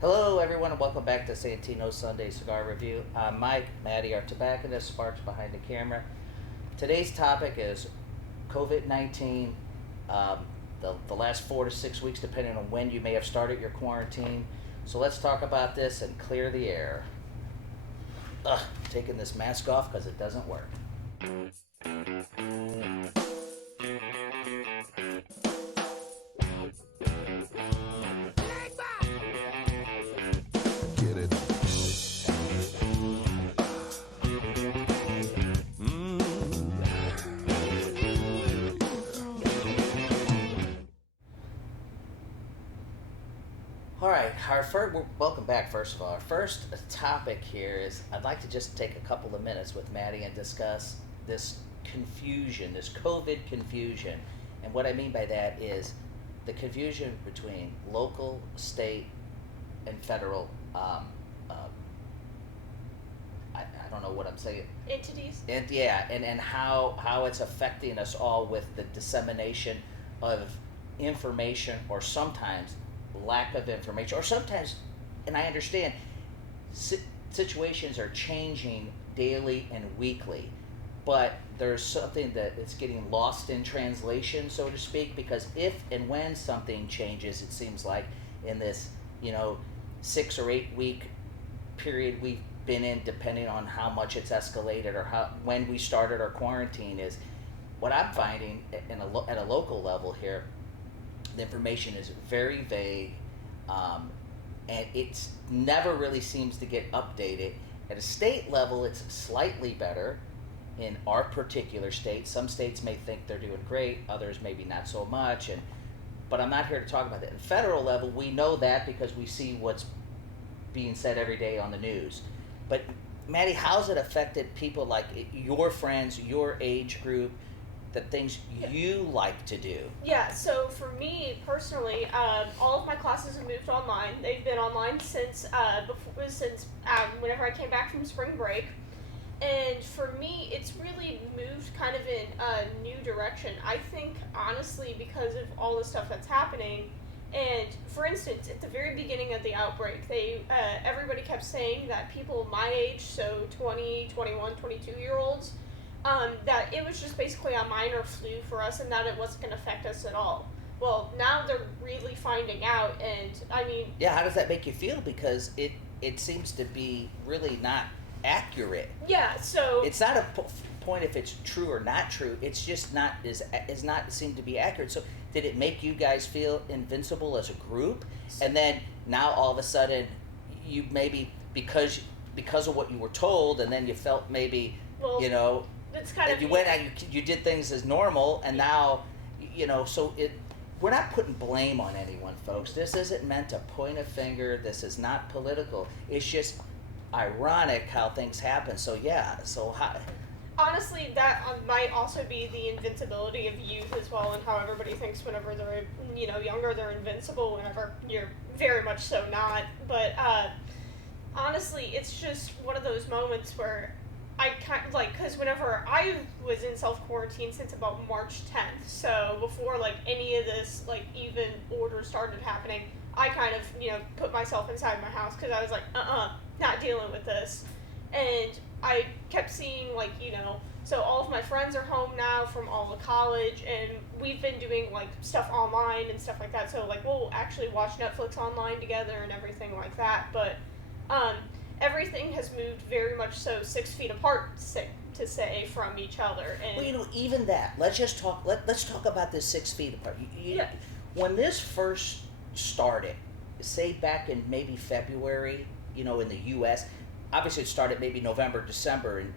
Hello, everyone, and welcome back to Santino's Sunday Cigar Review. I'm Mike, Maddy, our tobacconist, Sparks behind the camera. Today's topic is COVID-19, the last 4 to 6 weeks, depending on when you may have started your quarantine. So let's talk about this and clear the air. Taking this mask off because it doesn't work. All right, welcome back, first of all. Our first topic here is I'd like to just take a couple of minutes with Maddy and discuss this confusion, this COVID confusion. And what I mean by that is the confusion between local, state, and federal, I don't know what I'm saying. Entities. And how it's affecting us all with the dissemination of information, or sometimes lack of information, or sometimes, and I understand, situations are changing daily and weekly, but there's something that is getting lost in translation, so to speak, because if and when something changes, it seems like in this 6 or 8 week period we've been in, depending on how much it's escalated or when we started our quarantine, is what I'm finding at a local level here. The information is very vague, and it never really seems to get updated. At a state level, it's slightly better in our particular state. Some states may think they're doing great, others maybe not so much. But I'm not here to talk about that. At federal level, we know that because we see what's being said every day on the news. But Maddy, how's it affected people like your friends, your age group, the things you like to do? Yeah, so for me personally, all of my classes have moved online. They've been online since whenever I came back from spring break. And for me, it's really moved kind of in a new direction. I think, honestly, because of all the stuff that's happening. And for instance, at the very beginning of the outbreak, everybody kept saying that people my age, so 20, 21, 22-year-olds, that it was just basically a minor flu for us and that it wasn't going to affect us at all. Well, now they're really finding out, and I mean... Yeah, how does that make you feel? Because it seems to be really not accurate. Yeah, so... It's not a point if it's true or not true. It's just not is not seem to be accurate. So did it make you guys feel invincible as a group? And then now all of a sudden you maybe because of what you were told, and then you felt maybe that's kind of... You went out, you did things as normal, and now, so we're not putting blame on anyone, folks. This isn't meant to point a finger. This is not political. It's just ironic how things happen. So, how... Honestly, that might also be the invincibility of youth as well, and how everybody thinks whenever they're, younger, they're invincible, whenever you're very much so not. But, honestly, it's just one of those moments where I kind of because whenever I was in self-quarantine since about March 10th, so before any of this even orders started happening, I kind of put myself inside my house because I was like, not dealing with this. And I kept seeing so all of my friends are home now from all the college, and we've been doing stuff online and stuff like that, so we'll actually watch Netflix online together and everything like that. But everything has moved very much so 6 feet apart, to say, from each other. And well, even that. Let's talk about this 6 feet apart. When this first started, say back in maybe February, in the U.S., obviously it started maybe November, December in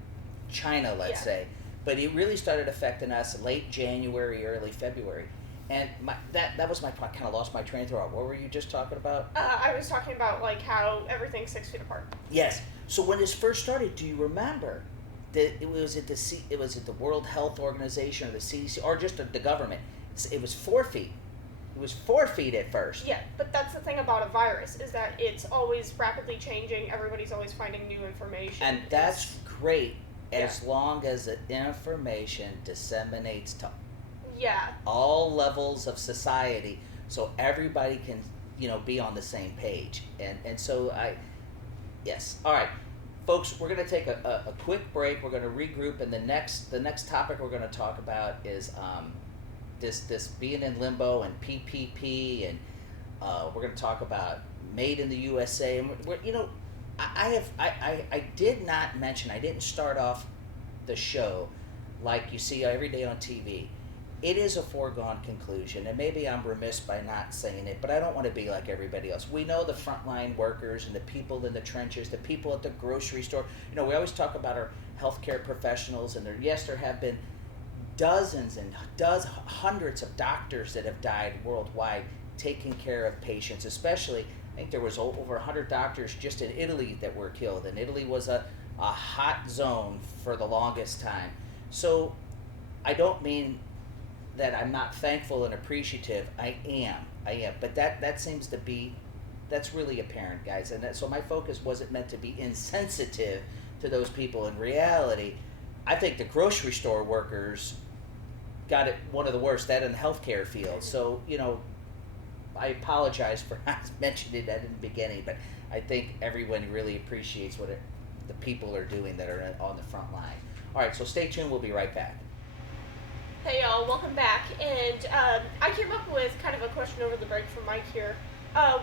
China, let's say, but it really started affecting us late January, early February. And that was my point. I kind of lost my train of thought. What were you just talking about? I was talking about how everything's 6 feet apart. Yes. So when this first started, do you remember that it was at the World Health Organization or the CDC or just the government? It was 4 feet. It was 4 feet at first. Yeah, but that's the thing about a virus, is that it's always rapidly changing. Everybody's always finding new information. And that's great as long as the information disseminates to all levels of society, so everybody can be on the same page. And so yes. All right, folks, we're going to take a quick break. We're going to regroup, and the next topic we're going to talk about is this being in limbo and PPP, and we're going to talk about Made in the USA. And I did not mention, I didn't start off the show like you see every day on TV. It is a foregone conclusion, and maybe I'm remiss by not saying it, but I don't want to be like everybody else. We know the frontline workers and the people in the trenches, the people at the grocery store. We always talk about our healthcare professionals, and there have been dozens and hundreds of doctors that have died worldwide taking care of patients, especially, I think there was over 100 doctors just in Italy that were killed, and Italy was a hot zone for the longest time. So I don't mean that I'm not thankful and appreciative. I am, but that seems to be, that's really apparent, guys, and so my focus wasn't meant to be insensitive to those people. In reality, I think the grocery store workers got it one of the worst, that in the healthcare field. So, I apologize for not mentioning that in the beginning, but I think everyone really appreciates what the people are doing that are on the front line. All right, so stay tuned. We'll be right back. Hey y'all, welcome back. And I came up with kind of a question over the break from Mike here.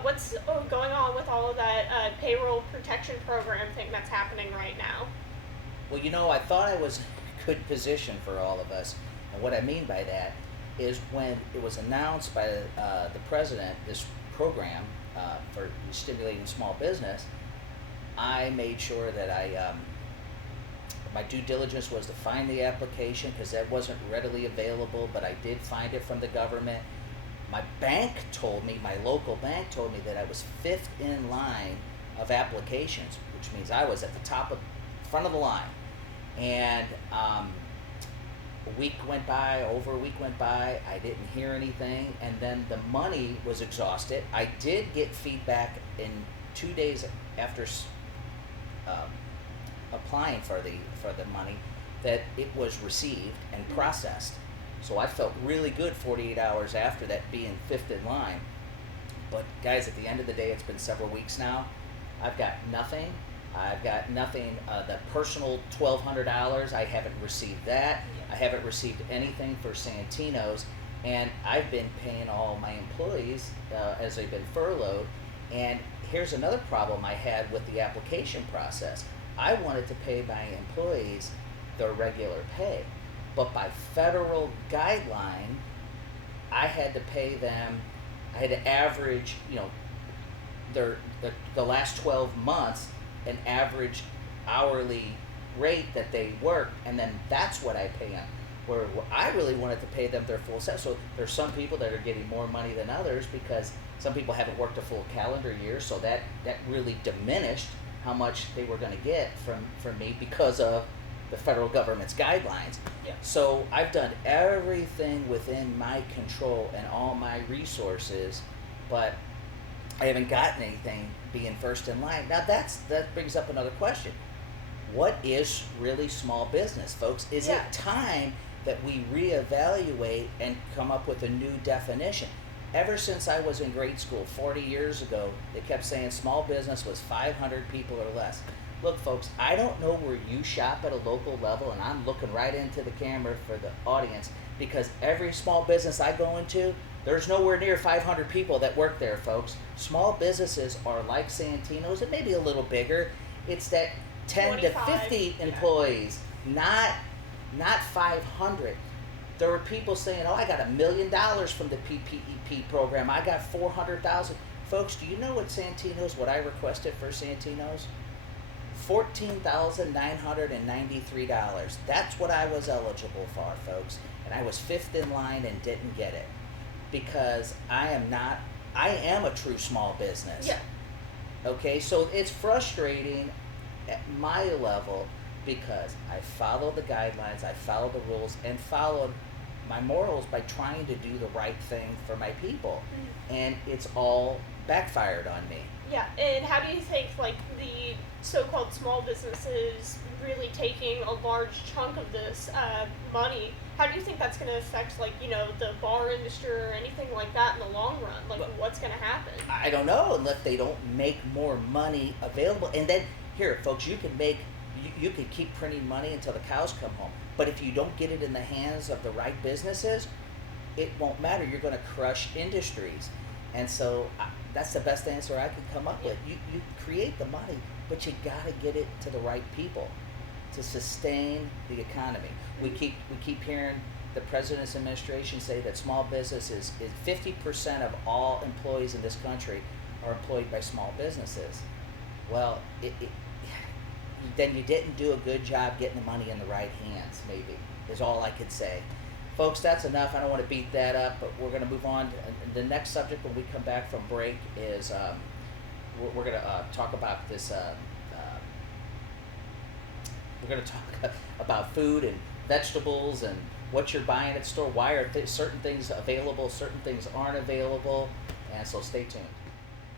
What's going on with all of that payroll protection program thing that's happening right now? Well, I thought I was in a good position for all of us. And what I mean by that is when it was announced by the president, this program for stimulating small business, I made sure that my due diligence was to find the application, because that wasn't readily available, but I did find it from the government. My local bank told me that I was fifth in line of applications, which means I was at the front of the line. And over a week went by, I didn't hear anything, and then the money was exhausted. I did get feedback in 2 days after applying for the money that it was received and processed. So I felt really good 48 hours after that, being fifth in line. But guys, at the end of the day, it's been several weeks now. I've got nothing. The personal $1,200, I haven't received that. I haven't received anything for Santino's, and I've been paying all my employees as they've been furloughed. And here's another problem I had with the application process. I wanted to pay my employees their regular pay, but by federal guideline, I had to pay them, I had to average, the last 12 months, an average hourly rate that they work, and then that's what I pay them. Where I really wanted to pay them their full set. So there's some people that are getting more money than others, because some people haven't worked a full calendar year, so that really diminished how much they were going to get from me because of the federal government's guidelines. Yeah. So I've done everything within my control and all my resources, but I haven't gotten anything being first in line. Now that brings up another question. What is really small business, folks? Is it time that we reevaluate and come up with a new definition? Ever since I was in grade school 40 years ago, they kept saying small business was 500 people or less. Look, folks, I don't know where you shop at a local level, and I'm looking right into the camera for the audience, because every small business I go into, there's nowhere near 500 people that work there, folks. Small businesses are like Santino's, and maybe a little bigger. It's that 10 to 50 employees, not 500. There were people saying, "Oh, I got $1 million from the PPP program. I got 400,000." Folks, do you know what I requested for Santino's? $14,993. That's what I was eligible for, folks. And I was fifth in line and didn't get it, because I am a true small business. Yeah. Okay, so it's frustrating at my level, because I followed the guidelines, I followed the rules, and followed my morals by trying to do the right thing for my people. Mm-hmm. And it's all backfired on me. Yeah, and how do you think, the so-called small businesses really taking a large chunk of this money, how do you think that's going to affect, like, the bar industry or anything like that in the long run? Like, But what's going to happen? I don't know unless they don't make more money available. And then here, folks, you can keep printing money until the cows come home. But if you don't get it in the hands of the right businesses, it won't matter. You're going to crush industries. And so that's the best answer I could come up with. You create the money, but you got to get it to the right people to sustain the economy. We keep hearing the president's administration say that small business is 50% of all employees in this country are employed by small businesses. Well, then you didn't do a good job getting the money in the right hands, maybe, is all I could say. Folks, that's enough. I don't want to beat that up, but we're going to move on. The next subject when we come back from break is we're going to talk about this. We're going to talk about food and vegetables and what you're buying at the store. Why are certain things available, certain things aren't available, and so stay tuned.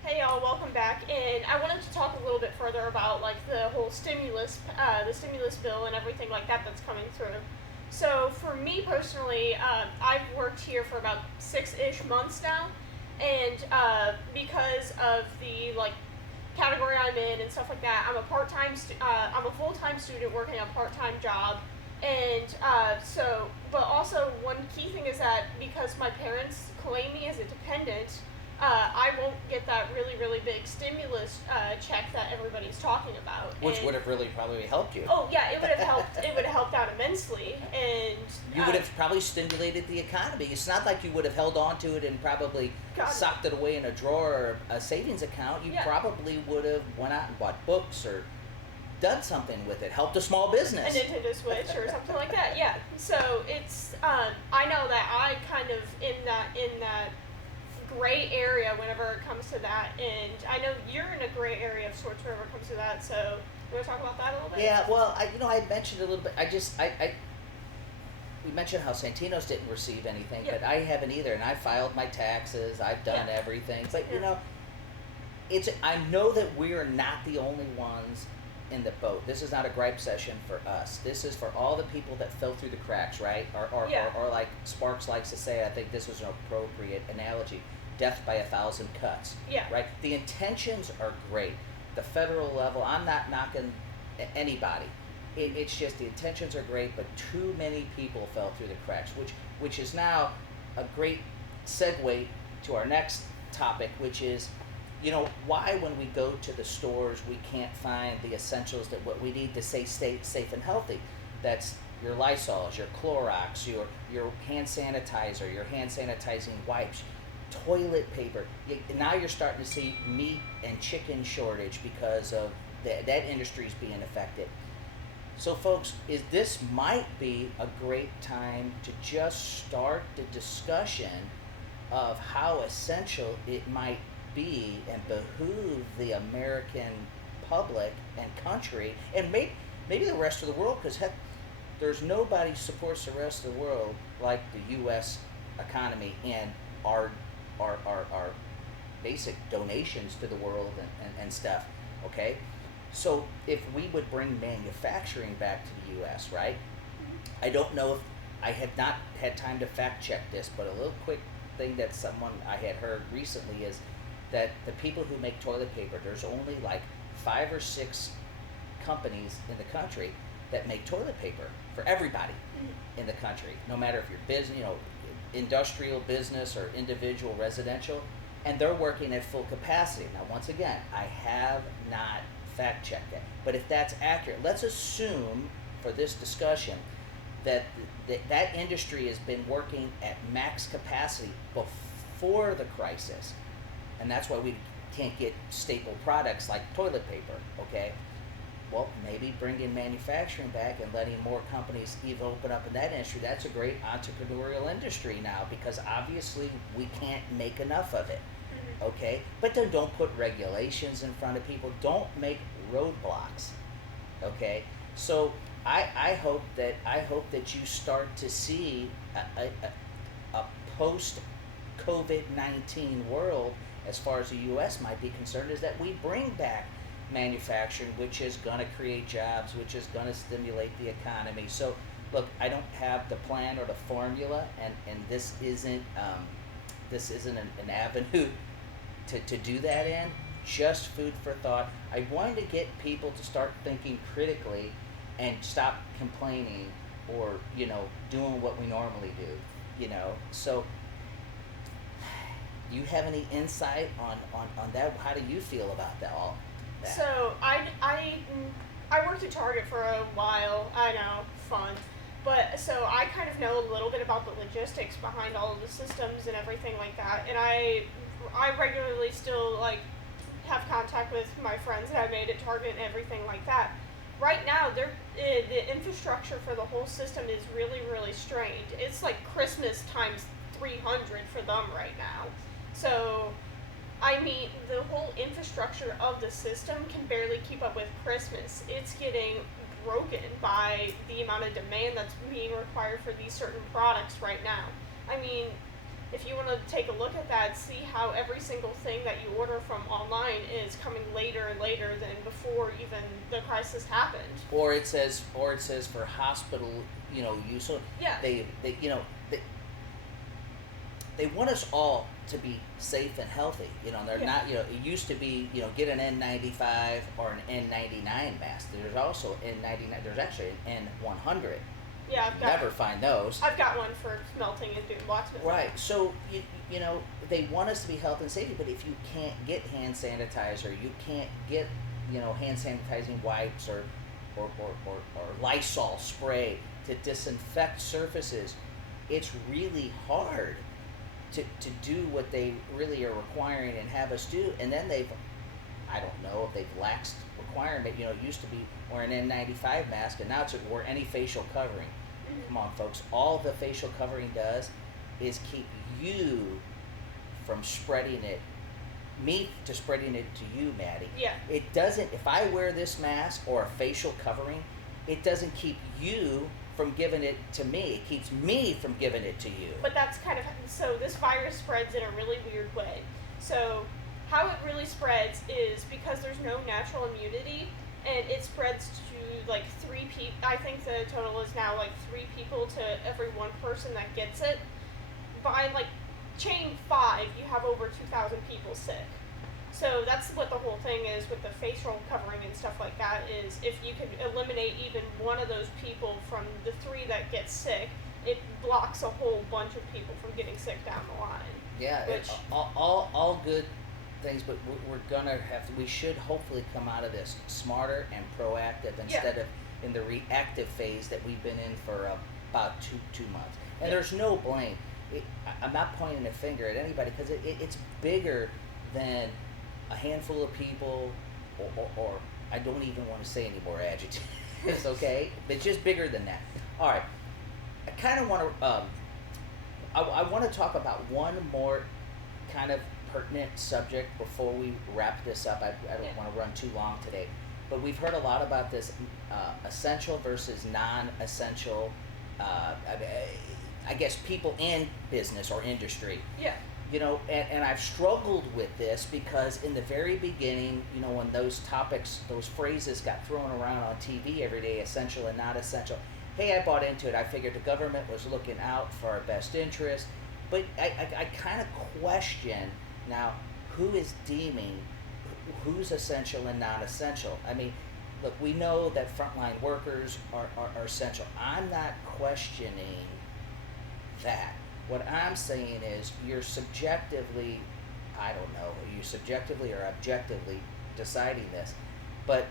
Hey y'all, welcome back. And I wanted to talk a little bit further about like the whole the stimulus bill and everything like that that's coming through. So for me personally, I've worked here for about 6-ish months now, and because of the like category I'm in and stuff like that, I'm a full-time student working a part-time job, and but also one key thing is that because my parents claim me as a dependent, I won't get that really, really big stimulus check that everybody's talking about. Which would have really probably helped you. Oh yeah, it would have helped. It would have helped out immensely, and you would have probably stimulated the economy. It's not like you would have held on to it and probably socked it away in a drawer or a savings account. You probably would have went out and bought books or done something with it, helped a small business. A Nintendo Switch or something like that. Yeah. So it's I know that I kind of in that gray area whenever it comes to that, and I know you're in a gray area of sorts whenever it comes to that, so you want to talk about that a little bit? Yeah, well, I mentioned a little bit. We mentioned how Santino's didn't receive anything, but I haven't either, and I filed my taxes, I've done everything, but I know that we're not the only ones in the boat. This is not a gripe session for us. This is for all the people that fell through the cracks, right? Or like Sparks likes to say, I think this is an appropriate analogy, death by 1,000 cuts. Yeah. Right? The intentions are great. The federal level, I'm not knocking anybody. It's just the intentions are great, but too many people fell through the cracks, which is now a great segue to our next topic, which is, why when we go to the stores we can't find the essentials that what we need to stay safe and healthy. That's your Lysols, your Clorox, your hand sanitizer, your hand sanitizing wipes, toilet paper. Now you're starting to see meat and chicken shortage because of that industry is being affected. So folks, this might be a great time to just start the discussion of how essential it might be and behoove the American public and country, and maybe the rest of the world, because heck, there's nobody supports the rest of the world like the U.S. economy and our basic donations to the world and stuff, okay? So if we would bring manufacturing back to the U.S., right? I don't know if I have not had time to fact check this, but a little quick thing that someone I had heard recently is that the people who make toilet paper, there's only like 5 or 6 companies in the country that make toilet paper for everybody in the country, no matter if you're business, industrial business or individual residential, and they're working at full capacity. Now, once again, I have not fact checked it, but if that's accurate, let's assume for this discussion that that industry has been working at max capacity before the crisis, and that's why we can't get staple products like toilet paper, okay? Well, maybe bringing manufacturing back and letting more companies even open up in that industry, that's a great entrepreneurial industry now, because obviously we can't make enough of it, okay? But then don't put regulations in front of people. Don't make roadblocks, okay? So I hope that you start to see a post-COVID-19 world, as far as the U.S. might be concerned, is that we bring back manufacturing, which is going to create jobs, which is going to stimulate the economy. So look, I don't have the plan or the formula, and this isn't an avenue to do that in. Just food for thought. I wanted to get people to start thinking critically and stop complaining or, doing what we normally do. So do you have any insight on that? How do you feel about that all that? So I worked at Target for a while. I know, fun. But so I kind of know a little bit about the logistics behind all of the systems and everything like that. And I regularly still like have contact with my friends that I made at Target and everything like that. Right now, the infrastructure for the whole system is really, really strained. It's like Christmas times 300 for them right now. So, I mean, the whole infrastructure of the system can barely keep up with Christmas. It's getting broken by the amount of demand that's being required for these certain products right now. I mean, if you want to take a look at that, see how every single thing that you order from online is coming later and later than before even the crisis happened. Or it says for hospital, use. So Yeah. They want us all to be safe and healthy. They're Yeah. not. It used to be, get an N95 or an N99 mask. There's also N99. There's actually an N100. Yeah, Never find those. I've got one for melting and doing blacksmith. Right. So they want us to be health and safety, but if you can't get hand sanitizer, you can't get hand sanitizing wipes or Lysol spray to disinfect surfaces. It's really hard to do what they really are requiring and have us do. And then I don't know if they've laxed requirement. It used to be wear an N95 mask, and now it's wear any facial covering. Come on, folks. All the facial covering does is keep you from spreading it, me to spreading it to you, Maddy. Yeah. It doesn't, if I wear this mask or a facial covering, it doesn't keep you from giving it to me. It keeps me from giving it to you. But that's kind of, so this virus spreads in a really weird way. So how it really spreads is because there's no natural immunity, and it spreads to like 3 people. I think the total is now like 3 people to every 1 person that gets it. By like chain 5, you have over 2,000 people sick. So that's what the whole thing is with the facial covering and stuff like that, is if you can eliminate even one of those people from the 3 that get sick, it blocks a whole bunch of people from getting sick down the line. Yeah, Which, all good things, but we should hopefully come out of this smarter and proactive instead of in the reactive phase that we've been in for about two months. And there's no blame. I'm not pointing a finger at anybody, because it's bigger than a handful of people, or I don't even want to say any more adjectives, okay? It's just bigger than that. All right. I kind of want to, I want to talk about one more kind of pertinent subject before we wrap this up. I don't want to run too long today, but we've heard a lot about this essential versus non-essential, I guess people in business or industry. Yeah. And I've struggled with this because in the very beginning, when those topics, those phrases got thrown around on TV every day, essential and not essential, hey, I bought into it. I figured the government was looking out for our best interest. But I kind of question now who is deeming who's essential and not essential. I mean, look, we know that frontline workers are essential. I'm not questioning that. What I'm saying is you're subjectively, I don't know, are you subjectively or objectively deciding this? But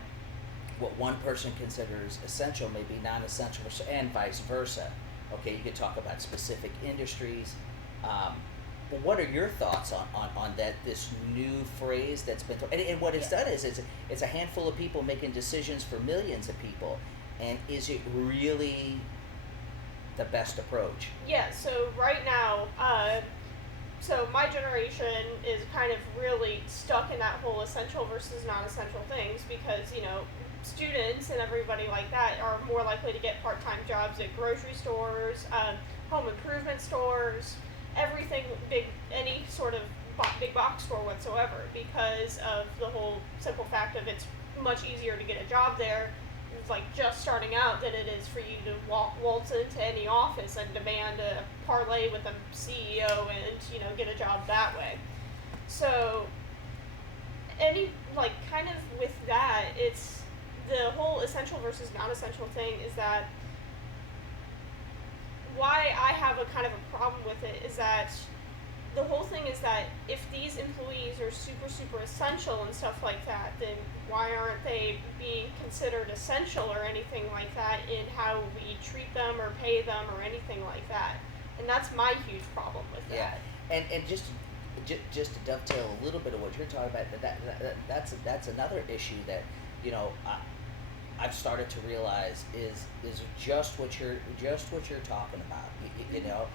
what one person considers essential may be non-essential, and vice versa. Okay, you could talk about specific industries. But what are your thoughts on that, this new phrase that's been thrown? And what it's done is it's a handful of people making decisions for millions of people. And is it really the best approach? Yeah, so right now, so my generation is kind of really stuck in that whole essential versus non-essential things because, students and everybody like that are more likely to get part-time jobs at grocery stores, home improvement stores, everything big, any sort of big box store whatsoever, because of the whole simple fact of it's much easier to get a job there like just starting out than it is for you to waltz into any office and demand a parlay with a CEO and get a job that way. So any kind of with that, it's the whole essential versus non-essential thing is that why I have a kind of a problem with it is that the whole thing is that if these employees are super super essential and stuff like that, then why aren't they being considered essential or anything like that in how we treat them or pay them or anything like that? And that's my huge problem with Yeah, that. and just to dovetail a little bit of what you're talking about, that's another issue that you know I've started to realize is just what you're talking about. You know,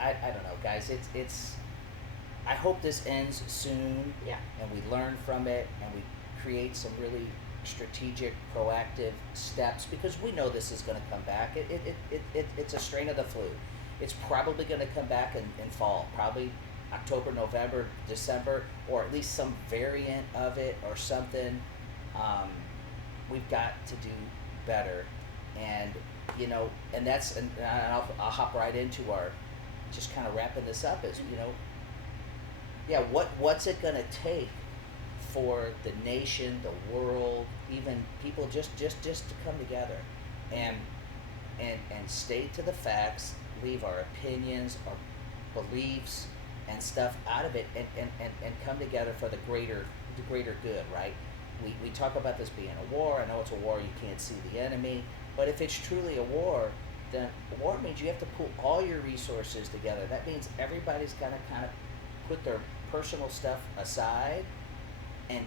I don't know, guys. It's I hope this ends soon, Yeah. and we learn from it, and we create some really strategic, proactive steps because we know this is going to come back. It's a strain of the flu. It's probably going to come back in fall, probably October, November, December, or at least some variant of it or something. We've got to do better, and and that's and I'll hop right into our just kind of wrapping this up is yeah, what's it gonna take for the nation, the world, even people just to come together and stay to the facts, leave our opinions, our beliefs and stuff out of it and come together for the greater good, right? We talk about this being a war. I know it's a war, you can't see the enemy, but if it's truly a war, then war means you have to pull all your resources together. That means everybody's got to kind of put their personal stuff aside and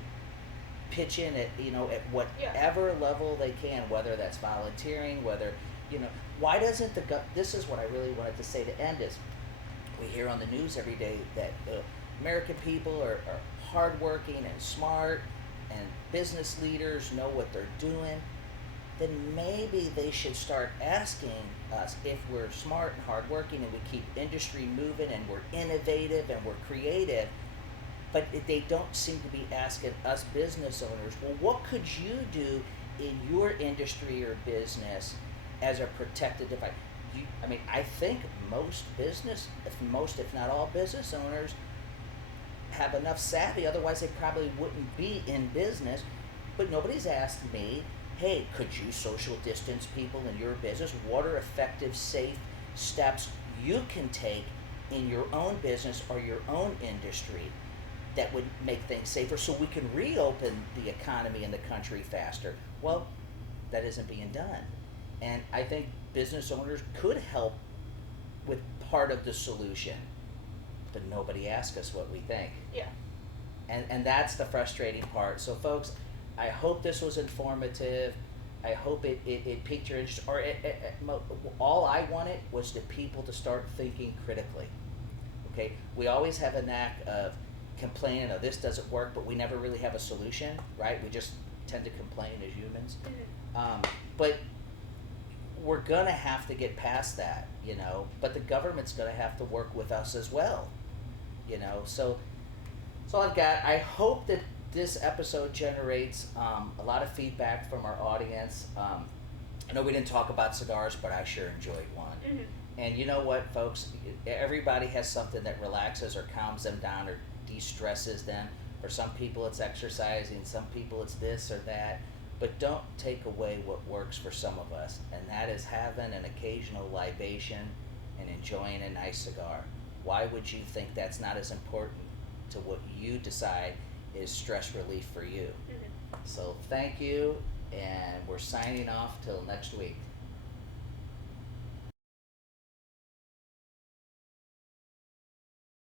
pitch in at at whatever level they can, whether that's volunteering, whether why doesn't this is what I really wanted to say to end is we hear on the news every day that American people are hardworking and smart and business leaders know what they're doing. Then maybe they should start asking us if we're smart and hardworking and we keep industry moving and we're innovative and we're creative, but they don't seem to be asking us business owners, well, what could you do in your industry or business as a protected device? I think most if not all business owners have enough savvy, otherwise they probably wouldn't be in business. But nobody's asked me, hey, could you social distance people in your business? What are effective, safe steps you can take in your own business or your own industry that would make things safer so we can reopen the economy in the country faster? Well, that isn't being done. And I think business owners could help with part of the solution, but nobody asks us what we think. Yeah. And that's the frustrating part. So, folks, I hope this was informative. I hope it piqued your interest. Or all I wanted was the people to start thinking critically. Okay? We always have a knack of complaining, oh, this doesn't work, but we never really have a solution, right? We just tend to complain as humans. But we're going to have to get past that, but the government's going to have to work with us as well, So that's all I've got. I hope that this episode generates a lot of feedback from our audience. I know we didn't talk about cigars, but I sure enjoyed one. Mm-hmm. And you know what, folks? Everybody has something that relaxes or calms them down or de-stresses them. For some people, it's exercising. Some people, it's this or that. But don't take away what works for some of us, and that is having an occasional libation and enjoying a nice cigar. Why would you think that's not as important to what you decide is stress relief for you? Mm-hmm. So thank you, and we're signing off till next week.